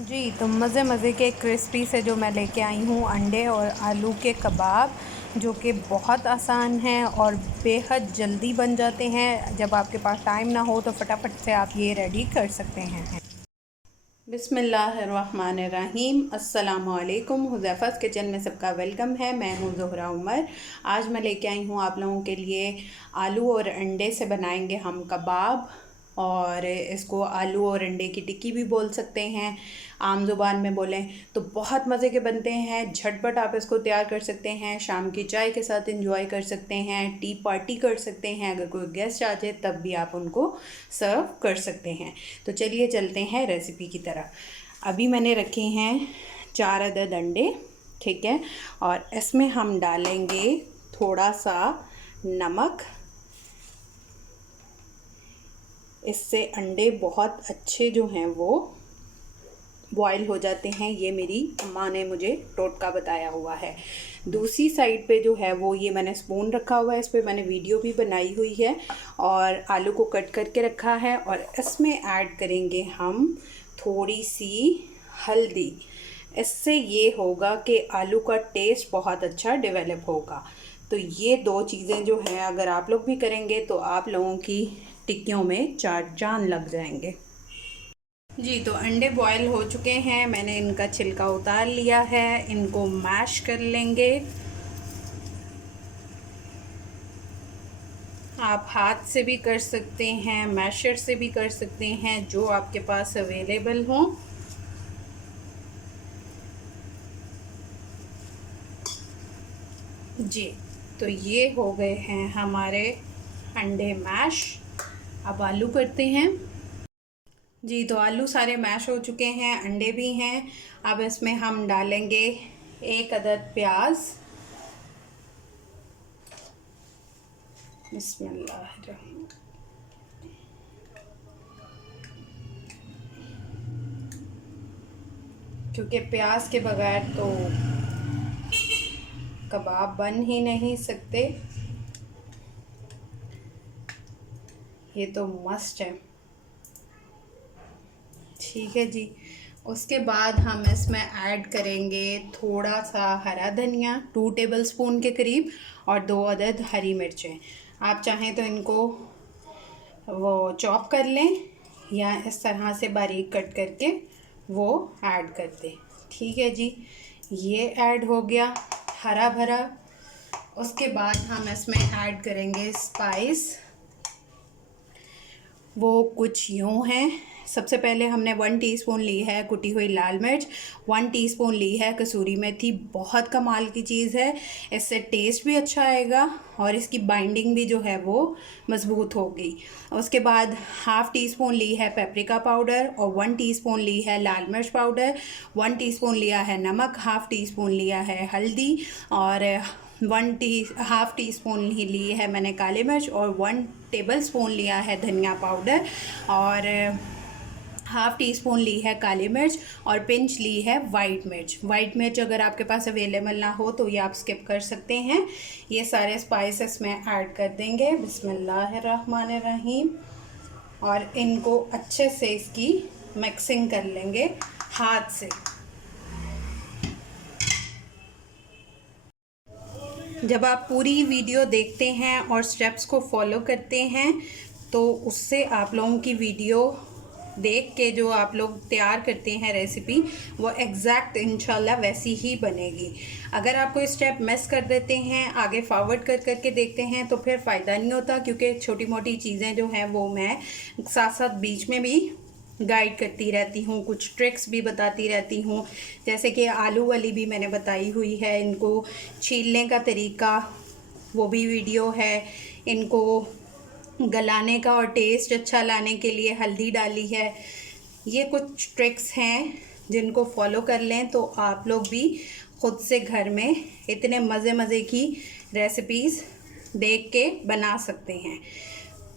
जी, तो मज़े के क्रिस्पी से जो मैं लेके आई हूँ अंडे और आलू के कबाब, जो कि बहुत आसान हैं और बेहद जल्दी बन जाते हैं। जब आपके पास टाइम ना हो तो फटाफट से आप ये रेडी कर सकते हैं। बिस्मिल्लाहिर्रहमानिर्रहीम, अस्सलामुअलैकुम। हुज़ैफ़ा's किचन में सबका वेलकम है। मैं हूँ ज़ोहरा उमर। आज मैं लेके आई हूँ आप लोगों के लिए आलू और अंडे से बनाएंगे हम कबाब, और इसको आलू और अंडे की टिक्की भी बोल सकते हैं, आम ज़ुबान में बोलें तो। बहुत मज़े के बनते हैं, झटपट आप इसको तैयार कर सकते हैं, शाम की चाय के साथ एंजॉय कर सकते हैं, टी पार्टी कर सकते हैं, अगर कोई गेस्ट आ जाए तब भी आप उनको सर्व कर सकते हैं। तो चलिए चलते हैं रेसिपी की तरफ। अभी मैंने रखे हैं 4 अदद अंडे, ठीक है, और इसमें हम डालेंगे थोड़ा सा नमक। इससे अंडे बहुत अच्छे जो हैं वो बॉयल हो जाते हैं, ये मेरी अम्मा ने मुझे टोटका बताया हुआ है। दूसरी साइड पे जो है वो ये मैंने स्पून रखा हुआ है, इस पर मैंने वीडियो भी बनाई हुई है, और आलू को कट करके रखा है, और इसमें ऐड करेंगे हम थोड़ी सी हल्दी। इससे ये होगा कि आलू का टेस्ट बहुत अच्छा डेवलप होगा। तो ये दो चीज़ें जो हैं अगर आप लोग भी करेंगे तो आप लोगों की टिक्कियों में चार चांद लग जाएंगे। जी, तो अंडे बॉयल हो चुके हैं, मैंने इनका छिलका उतार लिया है, इनको मैश कर लेंगे। आप हाथ से भी कर सकते हैं, मैशर से भी कर सकते हैं, जो आपके पास अवेलेबल हो। जी, तो ये हो गए हैं हमारे अंडे मैश। अब आलू करते हैं। जी, तो आलू सारे मैश हो चुके हैं, अंडे भी हैं। अब इसमें हम डालेंगे 1 अदद प्याज। बिस्मिल्लाहिर्रहमानिर्रहीम। क्योंकि प्याज के बगैर तो कबाब बन ही नहीं सकते, ये तो मस्ट है। ठीक है जी। उसके बाद हम इसमें ऐड करेंगे थोड़ा सा हरा धनिया, 2 टेबलस्पून के करीब, और 2 अदद हरी मिर्चें। आप चाहें तो इनको वो चॉप कर लें या इस तरह से बारीक कट करके वो ऐड कर दें। ठीक है जी, ये ऐड हो गया हरा भरा। उसके बाद हम इसमें ऐड करेंगे स्पाइस। वो कुछ यूँ हैं, सबसे पहले हमने 1 टीस्पून ली है कुटी हुई लाल मिर्च, 1 टीस्पून ली है कसूरी मेथी। बहुत कमाल की चीज़ है, इससे टेस्ट भी अच्छा आएगा और इसकी बाइंडिंग भी जो है वो मज़बूत होगी। उसके बाद हाफ़ टी स्पून ली है पेपरिका पाउडर, और 1 टीस्पून ली है लाल मिर्च पाउडर, 1 टीस्पून लिया है नमक, हाफ़ टी स्पून लिया है हल्दी, और हाफ़ टी स्पून ही ली है मैंने काली मिर्च, और 1 टेबल स्पून लिया है धनिया पाउडर, और हाफ़ टी स्पून ली है काली मिर्च, और पिंच ली है वाइट मिर्च। वाइट मिर्च अगर आपके पास अवेलेबल ना हो तो ये आप स्किप कर सकते हैं। ये सारे स्पाइसेस में ऐड कर देंगे। बिस्मिल्लाहिर्रहमानिर्रहीम। और इनको अच्छे से इसकी मिक्सिंग कर लेंगे हाथ से। जब आप पूरी वीडियो देखते हैं और स्टेप्स को फॉलो करते हैं तो उससे आप लोगों की वीडियो देख के जो आप लोग तैयार करते हैं रेसिपी, वो एग्जैक्ट इंशाल्लाह वैसी ही बनेगी। अगर आप कोई स्टेप मिस कर देते हैं, आगे फॉरवर्ड कर करके देखते हैं, तो फिर फ़ायदा नहीं होता, क्योंकि छोटी मोटी चीज़ें जो हैं वो मैं साथ साथ बीच में भी गाइड करती रहती हूँ, कुछ ट्रिक्स भी बताती रहती हूँ। जैसे कि आलू वाली भी मैंने बताई हुई है, इनको छीलने का तरीका वो भी वीडियो है, इनको गलाने का और टेस्ट अच्छा लाने के लिए हल्दी डाली है। ये कुछ ट्रिक्स हैं जिनको फॉलो कर लें तो आप लोग भी ख़ुद से घर में इतने मज़े की रेसिपीज़ देख के बना सकते हैं।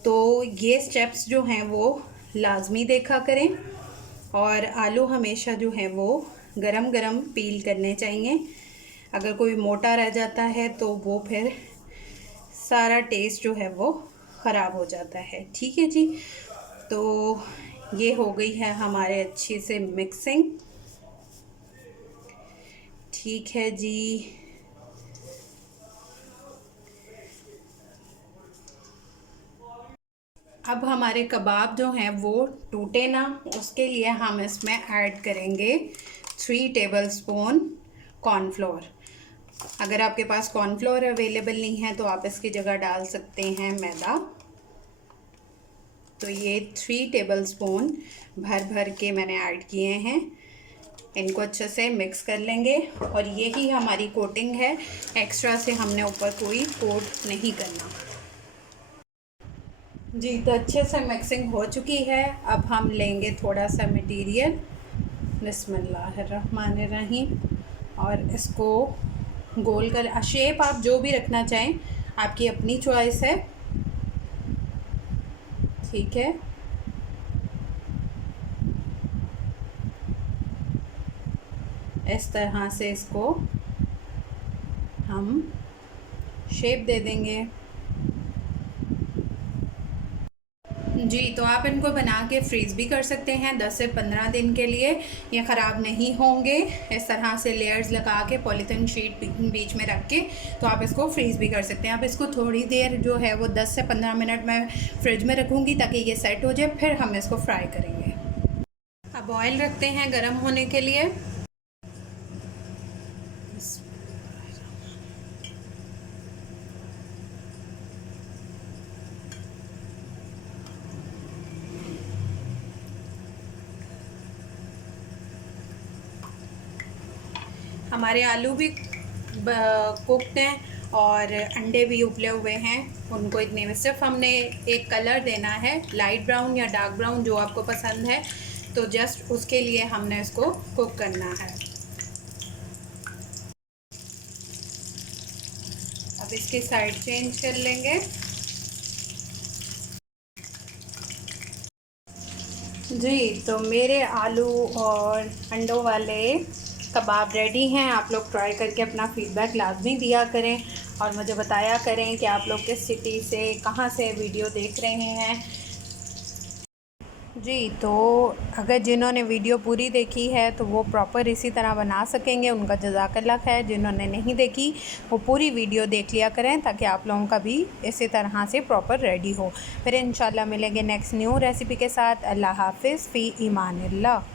तो ये स्टेप्स जो हैं वो लाजमी देखा करें, और आलू हमेशा जो है वो गरम गरम पील करने चाहिए। अगर कोई मोटा रह जाता है तो वो फिर सारा टेस्ट जो है वो ख़राब हो जाता है। ठीक है जी, तो ये हो गई है हमारे अच्छे से मिक्सिंग। ठीक है जी। अब हमारे कबाब जो हैं वो टूटे ना, उसके लिए हम इसमें ऐड करेंगे 3 टेबलस्पून कॉर्नफ्लोर। अगर आपके पास कॉर्नफ्लोर अवेलेबल नहीं है तो आप इसकी जगह डाल सकते हैं मैदा। तो ये 3 टेबलस्पून भर भर के मैंने ऐड किए हैं। इनको अच्छे से मिक्स कर लेंगे और यही हमारी कोटिंग है, एक्स्ट्रा से हमने ऊपर कोई कोट नहीं करना जी। तो अच्छे से मिक्सिंग हो चुकी है। अब हम लेंगे थोड़ा सा मटेरियल, बिस्मिल्लाहिर्रहमानिर्रहीम, और इसको गोल कर, शेप आप जो भी रखना चाहें, आपकी अपनी चॉइस है, ठीक है। इस तरह से इसको हम शेप दे देंगे जी। तो आप इनको बना के फ्रीज़ भी कर सकते हैं 10 से 15 दिन के लिए, ये ख़राब नहीं होंगे। इस तरह से लेयर्स लगा के पॉलीथीन शीट बीच में रख के तो आप इसको फ्रीज़ भी कर सकते हैं। आप इसको थोड़ी देर जो है वो 10 से 15 मिनट मैं फ्रिज में रखूँगी ताकि ये सेट हो जाए, फिर हम इसको फ्राई करेंगे। अब ऑयल रखते हैं गर्म होने के लिए। हमारे आलू भी कुकड हैं और अंडे भी उबले हुए हैं। उनको इतने में सिर्फ हमने एक कलर देना है, लाइट ब्राउन या डार्क ब्राउन जो आपको पसंद है, तो जस्ट उसके लिए हमने इसको कुक करना है। अब इसकी साइड चेंज कर लेंगे जी। तो मेरे आलू और अंडों वाले कबाब रेडी हैं। आप लोग ट्राई करके अपना फ़ीडबैक लाजमी दिया करें और मुझे बताया करें कि आप लोग किस सिटी से, कहाँ से वीडियो देख रहे हैं जी। तो अगर जिन्होंने वीडियो पूरी देखी है तो वो प्रॉपर इसी तरह बना सकेंगे, उनका जज़ाकल्लाह खैर। जिन्होंने नहीं देखी वो पूरी वीडियो देख लिया करें ताकि आप लोगों का भी इसी तरह से प्रॉपर रेडी हो। फिर इंशाल्लाह मिलेंगे नेक्स्ट न्यू रेसिपी के साथ। अल्लाह हाफ़िज़, फ़ी ईमानिल्लाह।